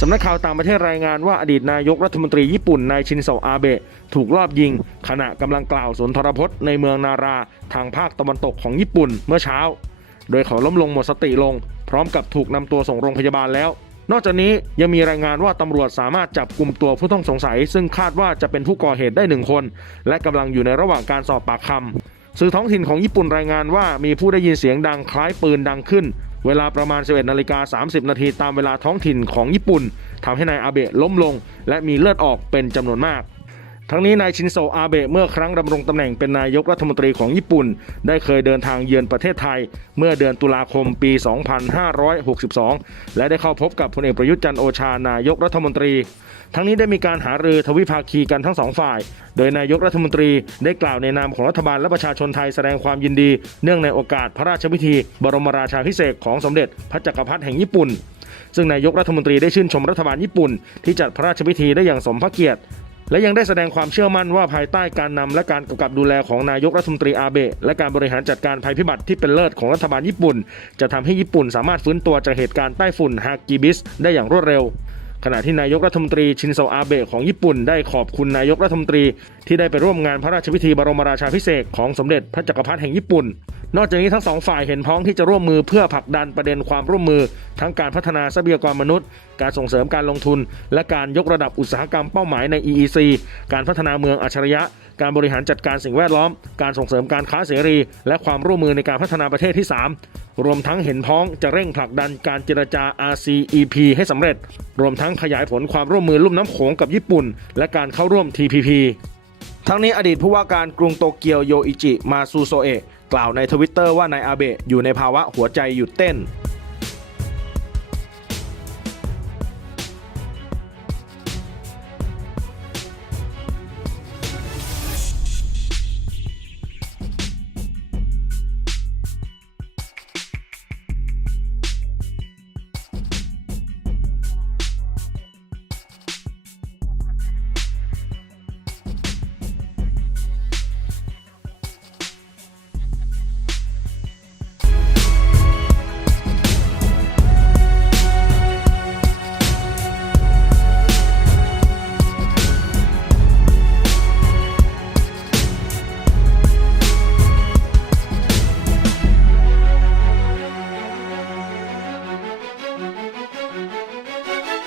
สำนักข่าวต่างประเทศรายงานว่าอดีตนายกรัฐมนตรีญี่ปุ่นนายชินโซอาเบะถูกลอบยิง ขณะกำลังกล่าวสนทรพจน์ในเมืองนาราทางภาคตะวันตกของญี่ปุ่นเมื่อเช้า โดยเขาล้มลงหมดสติลง พร้อมกับถูกนำตัวส่งโรงพยาบาลแล้ว นอกจากนี้ยังมีรายงานว่าตำรวจสามารถจับกลุ่มตัวผู้ต้องสงสัย ซึ่งคาดว่าจะเป็นผู้ก่อเหตุได้หนึ่งคน และกำลังอยู่ในระหว่างการสอบปากคำ สื่อท้องถิ่นของญี่ปุ่นรายงานว่ามีผู้ได้ยินเสียงดังคล้ายปืนดังขึ้น เวลาประมาณ 11นาฬิกา30 นาทีตามเวลาท้องถิ่นของญี่ปุ่นทำให้นายอาเบะล้มลง และมีเลือดออกเป็นจำนวนมาก ทั้งนี้นายชินโซอาเบะเมื่อครั้งดำรงตำแหน่งเป็นนายกรัฐมนตรีของญี่ปุ่น ได้เคยเดินทางเยือนประเทศไทย เมื่อเดือนตุลาคมปี 2562 และได้เข้าพบกับพลเอกประยุทธ์จันโอชานายกรัฐมนตรี ทั้งนี้ได้มีการหารือทวิภาคีกันทั้งสองฝ่าย โดยนายกรัฐมนตรีได้กล่าวในนามของรัฐบาลและประชาชนไทยแสดงความยินดี เนื่องในโอกาสพระราชพิธี บรมราชาภิเษกของสมเด็จพระจักรพรรดิแห่งญี่ปุ่นซึ่งนายกรัฐมนตรีได้ชื่นชมรัฐบาลญี่ปุ่น ที่จัดพระราชพิธีได้อย่างสมพระเกียรติ และยังได้แสดงความเชื่อมั่นว่าภายใต้การนำและการกำกับดูแลของนายกรัฐมนตรีอาเบะและการบริหารจัดการภัยพิบัติที่เป็นเลิศของรัฐบาลญี่ปุ่น จะทำให้ญี่ปุ่นสามารถฟื้นตัวจากเหตุการณ์ใต้ฝุ่นฮากิบิสได้อย่างรวดเร็ว ขณะที่นายกรัฐมนตรีชินโซอาเบะของญี่ปุ่นได้ขอบคุณนายกรัฐมนตรี ที่ได้ไปร่วมงานพระราชพิธีบรมราชาภิเศษของสมเด็จพระจักรพรรดิแห่งญี่ปุ่น นอกจากนี้ทั้งสองฝ่ายเห็นพ้องที่จะร่วมมือเพื่อผลักดันประเด็นความร่วมมือ ทั้งการพัฒนาทรัพยากรมนุษย์ การส่งเสริมการลงทุน และการยกระดับอุตสาหกรรมเป้าหมายใน EEC การพัฒนาเมืองอัจฉริยะ การบริหารจัดการสิ่งแวดล้อม การส่งเสริมการค้าเสรี และความร่วมมือในการพัฒนาประเทศที่ 3 รวมทั้งเห็นพ้องจะเร่งผลักดันการเจรจา RCEP ให้สำเร็จ รวมทั้งขยายผลความร่วมมือลุ่มน้ำโขงกับญี่ปุ่น และการเข้าร่วม TPP ทั้งนี้อดีตผู้ว่าการกรุงโตเกียวโยอิจิมาซูโซเอะกล่าวในทวิตเตอร์ว่านายอาเบะอยู่ในภาวะหัวใจหยุดเต้น